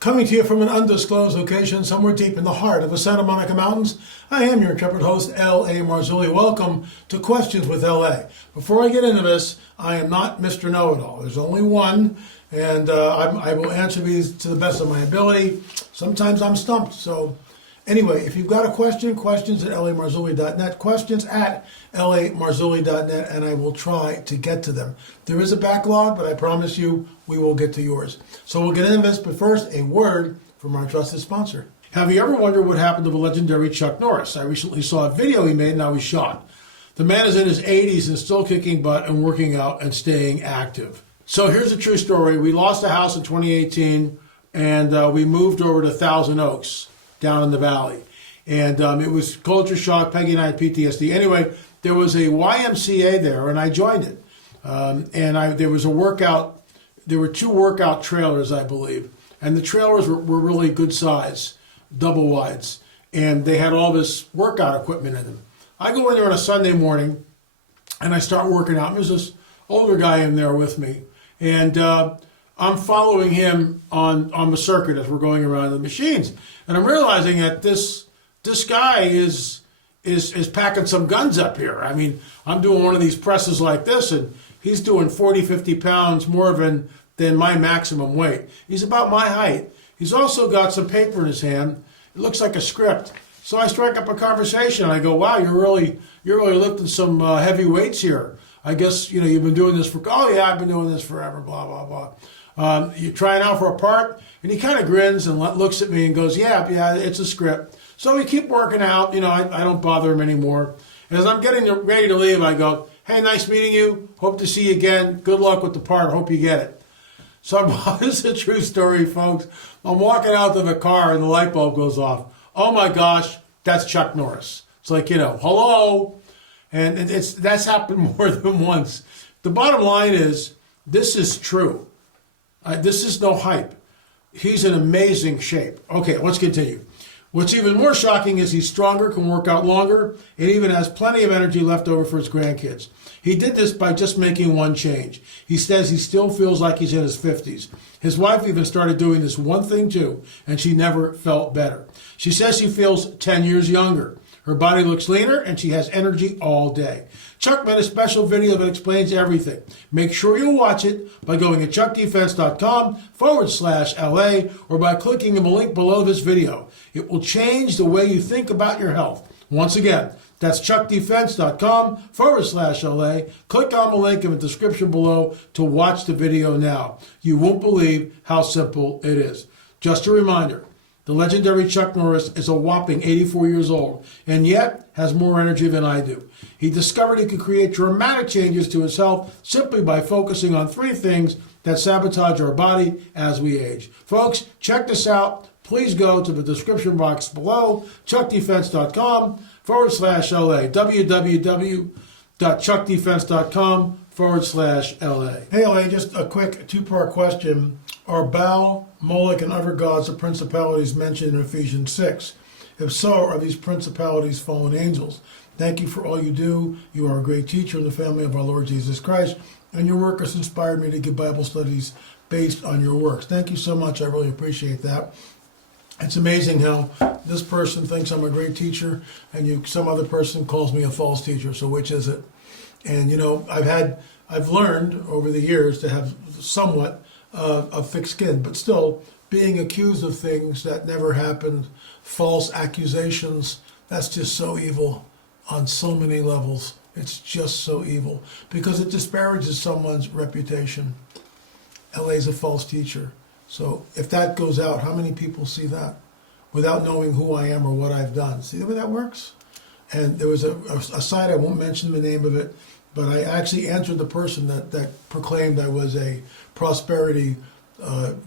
Coming to you from an undisclosed location somewhere deep in the heart of the Santa Monica Mountains, I am your intrepid host, L.A. Marzulli. Welcome to Questions with L.A. Before I get into this, I am not Mr. Know-It-All. There's only one, and I will answer these to the best of my ability. Sometimes I'm stumped. So anyway, if you've got a question, questions at lamarzulli.net, questions at lamarzulli.net, and I will try to get to them. There is a backlog, but I promise you we will get to yours. So we'll get into this, but first, a word from our trusted sponsor. Have you ever wondered what happened to the legendary Chuck Norris? I recently saw a video he made and now he's shot. The man is in his 80s and still kicking butt and working out and staying active. So here's a true story. We lost a house in 2018 and we moved over to Thousand Oaks down in the valley. And it was culture shock. Peggy and I had PTSD. Anyway, there was a YMCA there and I joined it. There was a workout. There were 2 workout trailers, I believe, and the trailers were really good size, double wides, and they had all this workout equipment in them. I go in there on a Sunday morning, and I start working out. There's this older guy in there with me, and I'm following him on the circuit as we're going around the machines, and I'm realizing that this guy is packing some guns up here. I mean, I'm doing one of these presses like this, and he's doing 40, 50 pounds more than my maximum weight. He's about my height. He's also got some paper in his hand. It looks like a script. So I strike up a conversation. I go, "Wow, you're really lifting some heavy weights here. I guess you've been doing this for." "Oh yeah, I've been doing this forever." Blah blah blah. "You trying out for a part?" And he kind of grins and looks at me and goes, "Yeah, it's a script." So we keep working out. I don't bother him anymore. As I'm getting ready to leave, I go, "Hey, nice meeting you. Hope to see you again. Good luck with the part. Hope you get it." So this is a true story, folks. I'm walking out to the car and the light bulb goes off. Oh my gosh, that's Chuck Norris. It's like, hello. And that's happened more than once. The bottom line is, this is true. This is no hype. He's in amazing shape. Okay, let's continue. What's even more shocking is he's stronger, can work out longer, and even has plenty of energy left over for his grandkids. He did this by just making one change. He says he still feels like he's in his 50s. His wife even started doing this one thing too, and she never felt better. She says she feels 10 years younger. Her body looks leaner, and she has energy all day. Chuck made a special video that explains everything. Make sure you watch it by going to chuckdefense.com/LA or by clicking on the link below this video. It will change the way you think about your health. Once again, that's chuckdefense.com/LA. Click on the link in the description below to watch the video now. You won't believe how simple it is. Just a reminder, the legendary Chuck Norris is a whopping 84 years old and yet has more energy than I do. He discovered he could create dramatic changes to his health simply by focusing on 3 things that sabotage our body as we age. Folks, check this out. Please go to the description box below, chuckdefense.com/LA, www.chuckdefense.com/LA. Hey LA, just a quick 2-part question. Are Baal, Moloch, and other gods or principalities mentioned in Ephesians 6? If so, are these principalities fallen angels? Thank you for all you do. You are a great teacher in the family of our Lord Jesus Christ, and your work has inspired me to give Bible studies based on your works. Thank you so much. I really appreciate that. It's amazing how this person thinks I'm a great teacher, and some other person calls me a false teacher. So which is it? And I've learned over the years to have somewhat of thick skin, but still being accused of things that never happened, false accusations. That's just so evil on so many levels. It's just so evil because it disparages someone's reputation. LA's a false teacher. So if that goes out, how many people see that without knowing who I am or what I've done? See the way that works? And there was a site, I won't mention the name of it, but I actually answered the person that proclaimed I was a prosperity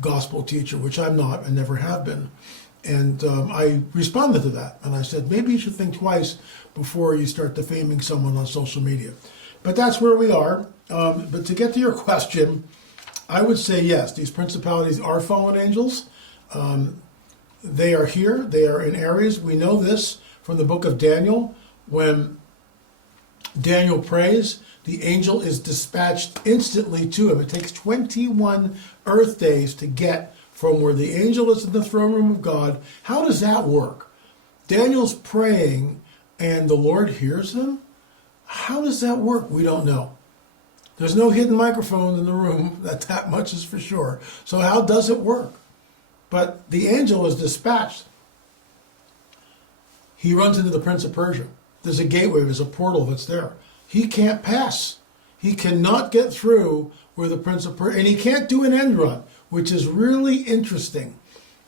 gospel teacher, which I'm not and never have been. And I responded to that. And I said, maybe you should think twice before you start defaming someone on social media. But that's where we are. But to get to your question, I would say yes, these principalities are fallen angels. They are here. They are in areas. We know this from the book of Daniel. When Daniel prays, the angel is dispatched instantly to him. It takes 21 earth days to get from where the angel is in the throne room of God. How does that work? Daniel's praying and the Lord hears him? How does that work? We don't know. There's no hidden microphone in the room, that much is for sure. So how does it work? But the angel is dispatched. He runs into the Prince of Persia. There's a gateway, there's a portal that's there. He can't pass. He cannot get through where the Prince of Persia, and he can't do an end run, which is really interesting.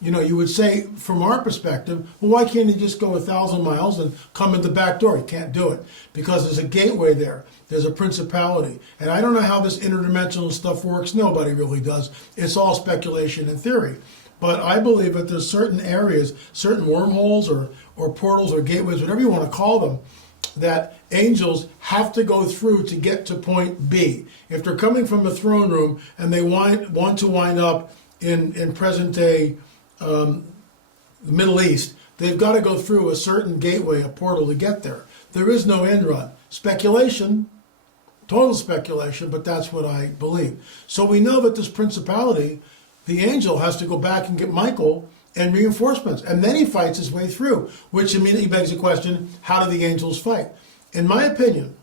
You know, you would say, from our perspective, well, why can't he just go 1,000 miles and come in the back door? He can't do it because there's a gateway there. There's a principality. And I don't know how this interdimensional stuff works. Nobody really does. It's all speculation and theory. But I believe that there's certain areas, certain wormholes or portals or gateways, whatever you want to call them, that angels have to go through to get to point B. If they're coming from the throne room and they want to wind up in present day the Middle East, they've got to go through a certain gateway, a portal to get there. There is no end run. Speculation, total speculation, but that's what I believe. So we know that this principality, the angel has to go back and get Michael and reinforcements. And then he fights his way through, which immediately begs the question, how do the angels fight? In my opinion,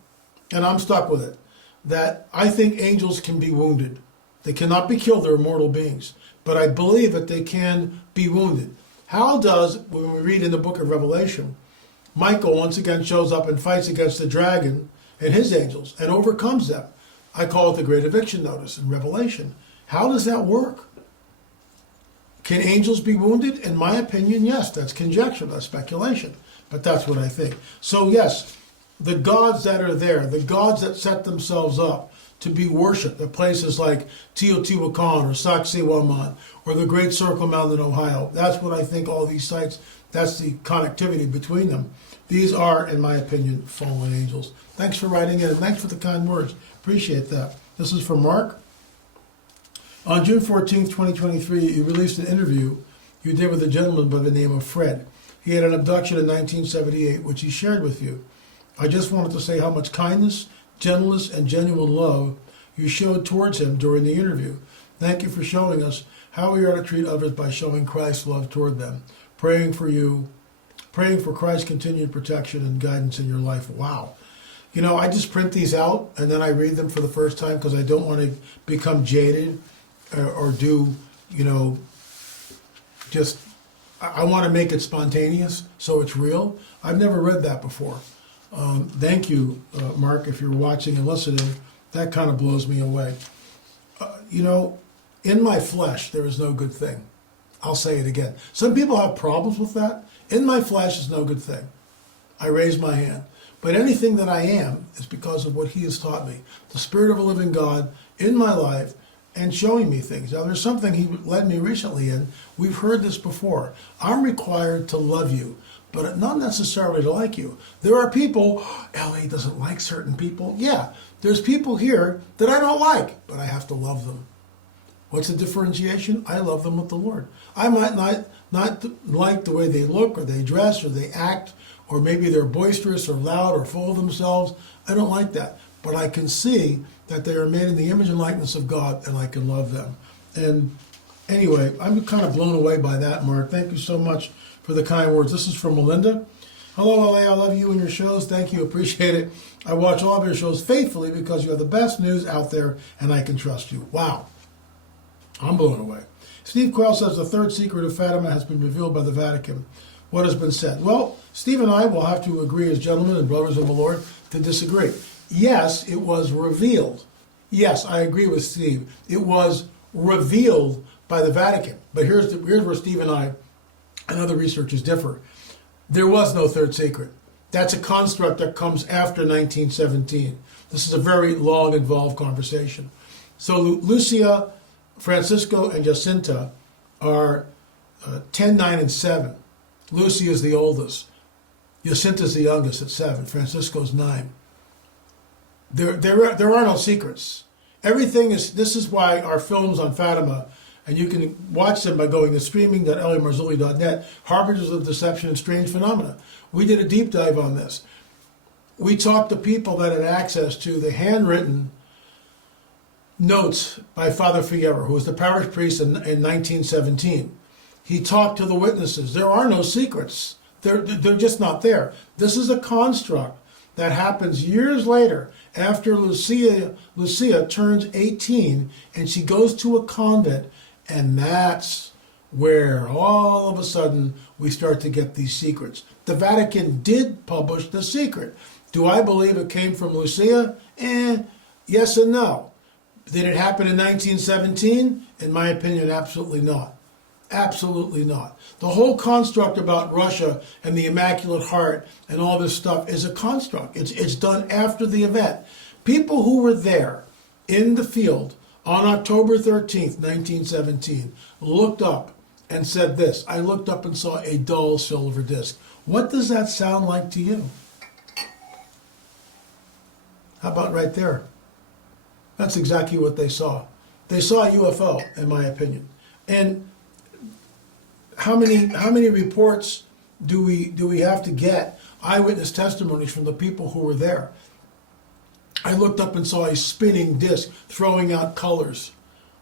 and I'm stuck with it, that I think angels can be wounded. They cannot be killed, they're immortal beings. But I believe that they can be wounded. How does, when we read in the book of Revelation, Michael once again shows up and fights against the dragon and his angels and overcomes them? I call it the Great Eviction Notice in Revelation. How does that work? Can angels be wounded? In my opinion, yes. That's conjecture, that's speculation. But that's what I think. So yes, the gods that are there, the gods that set themselves up to be worshipped at places like Teotihuacan or Sacsayhuaman or the Great Circle Mountain in Ohio. That's what I think all these sites, that's the connectivity between them. These are, in my opinion, fallen angels. Thanks for writing in and thanks for the kind words. Appreciate that. This is from Mark. On June 14th, 2023, you released an interview you did with a gentleman by the name of Fred. He had an abduction in 1978, which he shared with you. I just wanted to say how much kindness, gentleness, and genuine love you showed towards him during the interview. Thank you for showing us how we are to treat others by showing Christ's love toward them. Praying for you, praying for Christ's continued protection and guidance in your life. Wow. You know, I just print these out and then I read them for the first time because I don't want to become jaded or do, you know, just, I want to make it spontaneous so it's real. I've never read that before. Thank you, Mark, if you're watching and listening. That kind of blows me away. You know, in my flesh, there is no good thing. I'll say it again. Some people have problems with that. In my flesh is no good thing. I raise my hand. But anything that I am is because of what he has taught me. The Spirit of a living God in my life and showing me things. Now, there's something he led me recently in. We've heard this before. I'm required to love you, but not necessarily to like you. There are people, LA doesn't like certain people. Yeah, there's people here that I don't like, but I have to love them. What's the differentiation? I love them with the Lord. I might not like the way they look or they dress or they act, or maybe they're boisterous or loud or full of themselves. I don't like that. But I can see that they are made in the image and likeness of God, and I can love them. And anyway, I'm kind of blown away by that, Mark. Thank you so much for the kind words. This is from Melinda. Hello, LA. I love you and your shows. Thank you. Appreciate it. I watch all of your shows faithfully because you have the best news out there, and I can trust you. Wow. I'm blown away. Steve Quayle says the third secret of Fatima has been revealed by the Vatican. What has been said? Well, Steve and I will have to agree as gentlemen and brothers of the Lord to disagree. Yes, it was revealed. Yes, I agree with Steve. It was revealed by the Vatican. But here's where Steve and I and other researchers differ. There was no third secret. That's a construct that comes after 1917. This is a very long, involved conversation. So Lucia, Francisco, and Jacinta are 10, 9, and 7. Lucia is the oldest. Jacinta's the youngest at 7. Francisco's 9. There are no secrets. Everything is, this is why our films on Fatima, and you can watch them by going to streaming.lamarzulli.net, Harbingers of Deception and Strange Phenomena. We did a deep dive on this. We talked to people that had access to the handwritten notes by Father Figueroa, who was the parish priest in 1917. He talked to the witnesses. There are no secrets. They're just not there. This is a construct that happens years later after Lucia turns 18 and she goes to a convent, and that's where all of a sudden we start to get these secrets. The Vatican did publish The Secret. Do I believe it came from Lucia? Yes and no. Did it happen in 1917? In my opinion, absolutely not. Absolutely not. The whole construct about Russia and the Immaculate Heart and all this stuff is a construct. It's done after the event. People who were there in the field on October 13th, 1917, looked up and said this. I looked up and saw a dull silver disc. What does that sound like to you? How about right there? That's exactly what they saw. They saw a UFO, in my opinion. And how many reports do we have to get, eyewitness testimonies from the people who were there? I looked up and saw a spinning disc throwing out colors.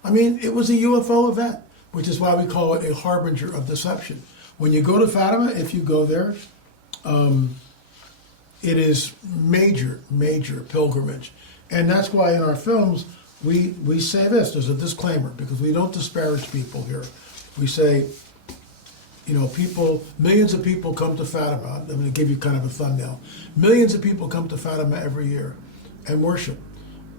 I mean, it was a UFO event, which is why we call it a harbinger of deception. When you go to Fatima, if you go there, it is major pilgrimage. And that's why in our films, we say this, there's a disclaimer, because we don't disparage people here. We say, millions of people come to Fatima. I'm going to give you kind of a thumbnail. Millions of people come to Fatima every year and worship.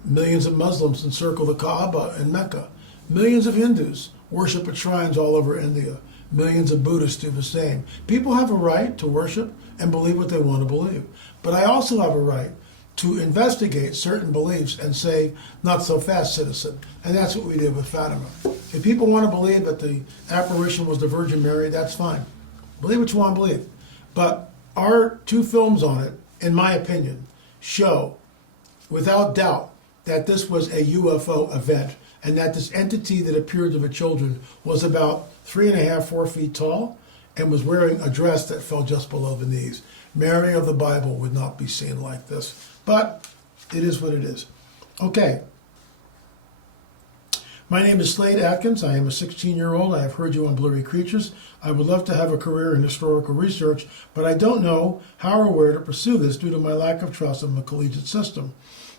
Millions of Muslims encircle the Kaaba in Mecca. Millions of Hindus worship at shrines all over India. Millions of Buddhists do the same. People have a right to worship and believe what they want to believe. But I also have a right to investigate certain beliefs and say, not so fast, citizen. And that's what we did with Fatima. If people want to believe that the apparition was the Virgin Mary, that's fine. Believe what you want to believe. But our two films on it, in my opinion, show without doubt that this was a UFO event and that this entity that appeared to the children was about 3.5, 4 feet tall and was wearing a dress that fell just below the knees. Mary of the Bible would not be seen like this. But it is what it is. Okay. My name is Slade Atkins. I am a 16-year-old. I have heard you on Blurry Creatures. I would love to have a career in historical research, but I don't know how or where to pursue this due to my lack of trust in the collegiate system.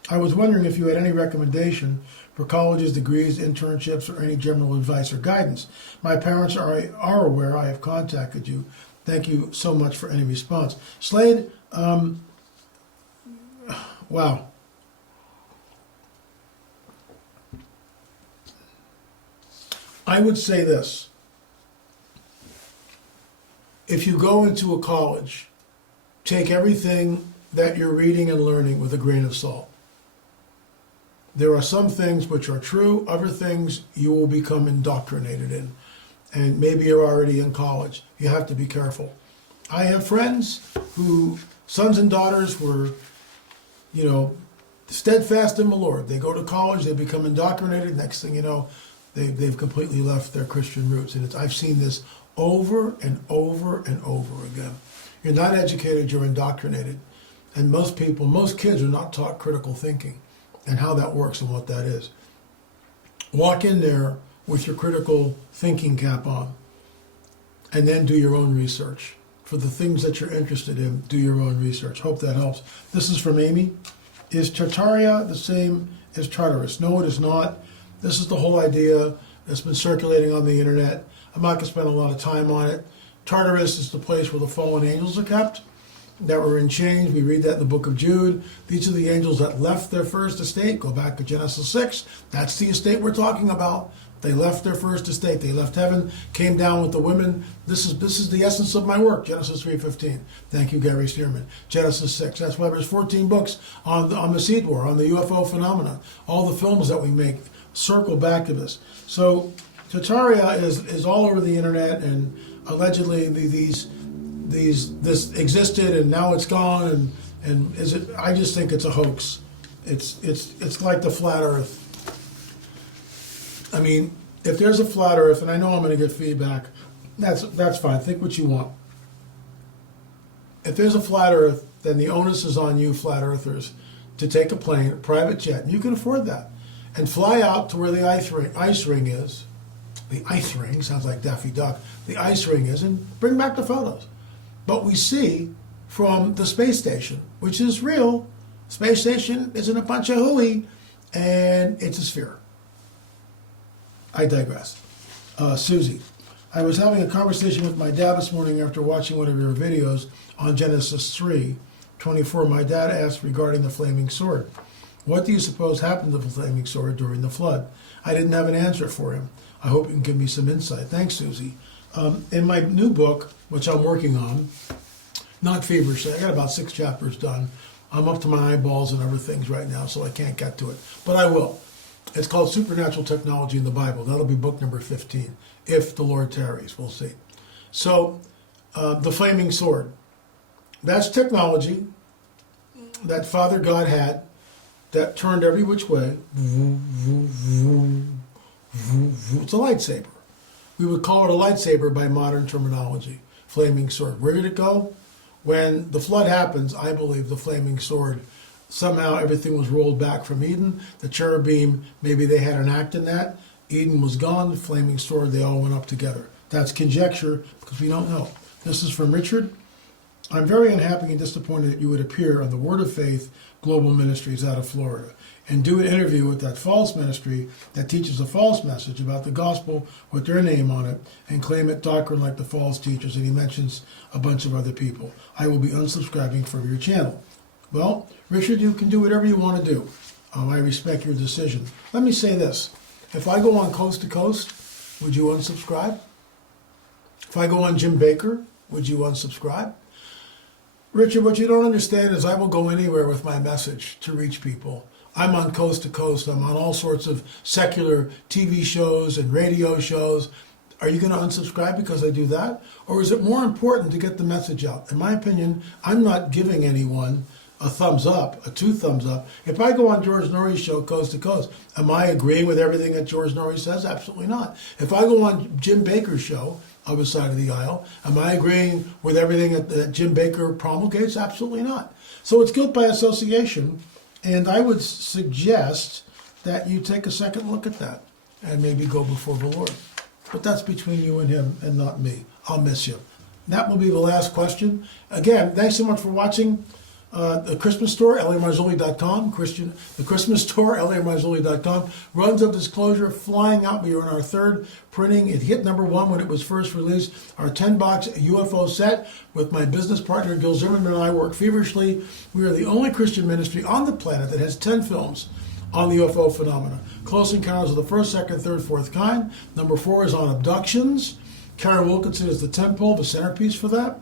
I was wondering if you had any recommendation for colleges, degrees, internships, or any general advice or guidance. My parents are aware I have contacted you. Thank you so much for any response. Slade, wow. I would say this. If you go into a college, take everything that you're reading and learning with a grain of salt. There are some things which are true, other things you will become indoctrinated in. And maybe you're already in college. You have to be careful. I have friends who, sons and daughters were, steadfast in the Lord. They go to college, they become indoctrinated. Next thing you know, they've completely left their Christian roots. And I've seen this over and over and over again. You're not educated, you're indoctrinated. And most kids are not taught critical thinking and how that works and what that is. Walk in there with your critical thinking cap on and then do your own research. For the things that you're interested in, do your own research. Hope that helps. This is from Amy. Is Tartaria the same as Tartarus? No, it is not. This is the whole idea that's been circulating on the internet. I'm not going to spend a lot of time on it. Tartarus is the place where the fallen angels are kept, that were in chains. We read that in the book of Jude. These are the angels that left their first estate. Go back to Genesis 6. That's the estate we're talking about. They left their first estate. They left heaven, came down with the women. This is the essence of my work, Genesis 3:15. Thank you, Gary Stearman. Genesis 6. That's why there's 14 books on the seed war, on the UFO phenomena. All the films that we make circle back to this. So Tartaria is all over the internet, and allegedly this existed and now it's gone. And is it? I just think it's a hoax. It's like the flat Earth. I mean, if there's a flat Earth, and I know I'm going to get feedback, that's fine. Think what you want. If there's a flat Earth, then the onus is on you, flat Earthers, to take a plane, a private jet, and you can afford that, and fly out to where the ice ring is. The ice ring, sounds like Daffy Duck. The ice ring is, and bring back the photos. But we see from the space station, which is real, space station isn't a bunch of hooey, and it's a sphere. I digress. Susie, I was having a conversation with my dad this morning after watching one of your videos on Genesis 3:24. My dad asked regarding the flaming sword. What do you suppose happened to the flaming sword during the flood? I didn't have an answer for him. I hope you can give me some insight. Thanks, Susie. In my new book, which I'm working on, not feverishly, I got about 6 chapters done. I'm up to my eyeballs in other things right now, so I can't get to it. But I will. It's called Supernatural Technology in the Bible. That'll be book number 15, if the Lord tarries. We'll see. So, the flaming sword. That's technology that Father God had that turned every which way. It's a lightsaber. We would call it a lightsaber by modern terminology. Flaming sword. Where did it go? When the flood happens, I believe the flaming sword, somehow everything was rolled back from Eden. The cherubim, maybe they had an act in that. Eden was gone, the flaming sword, they all went up together. That's conjecture, because we don't know. This is from Richard. I'm very unhappy and disappointed that you would appear on the Word of Faith Global Ministries out of Florida and do an interview with that false ministry that teaches a false message about the gospel with their name on it and claim it doctrine like the false teachers, and he mentions a bunch of other people. I will be unsubscribing from your channel. Well, Richard, you can do whatever you want to do. I respect your decision. Let me say this. If I go on Coast to Coast, would you unsubscribe? If I go on Jim Bakker, would you unsubscribe? Richard, what you don't understand is I will go anywhere with my message to reach people. I'm on Coast to Coast. I'm on all sorts of secular TV shows and radio shows. Are you going to unsubscribe because I do that? Or is it more important to get the message out? In my opinion, I'm not giving anyone a thumbs up, a 2 thumbs up. If I go on George Norrie's show, Coast to Coast, am I agreeing with everything that George Norrie says? Absolutely not. If I go on Jim Bakker's show, other side of the aisle, am I agreeing with everything that Jim Bakker promulgates? Absolutely not. So it's guilt by association, and I would suggest that you take a second look at that and maybe go before the Lord. But that's between you and him and not me. I'll miss you. That will be the last question. Again, thanks so much for watching. The Christmas store, lamarzulli.com. The Christmas store, lamarzulli.com. Runs of Disclosure flying out. We are in our 3rd printing. It hit #1 when it was first released. Our 10-box UFO set with my business partner Gil Zimmerman and I work feverishly. We are the only Christian ministry on the planet that has 10 films on the UFO phenomena. Close Encounters of the First, Second, Third, Fourth Kind. #4 is on abductions. Karen Wilkinson is the tentpole, the centerpiece for that.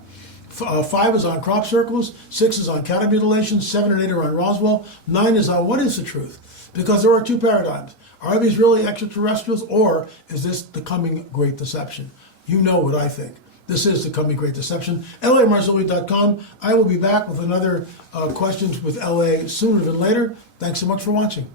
5 is on crop circles, 6 is on cattle mutilation, 7 and 8 are on Roswell, 9 is on what is the truth? Because there are 2 paradigms. Are these really extraterrestrials, or is this the coming great deception? You know what I think. This is the coming great deception. lamarzulli.com. I will be back with another questions with LA sooner than later. Thanks so much for watching.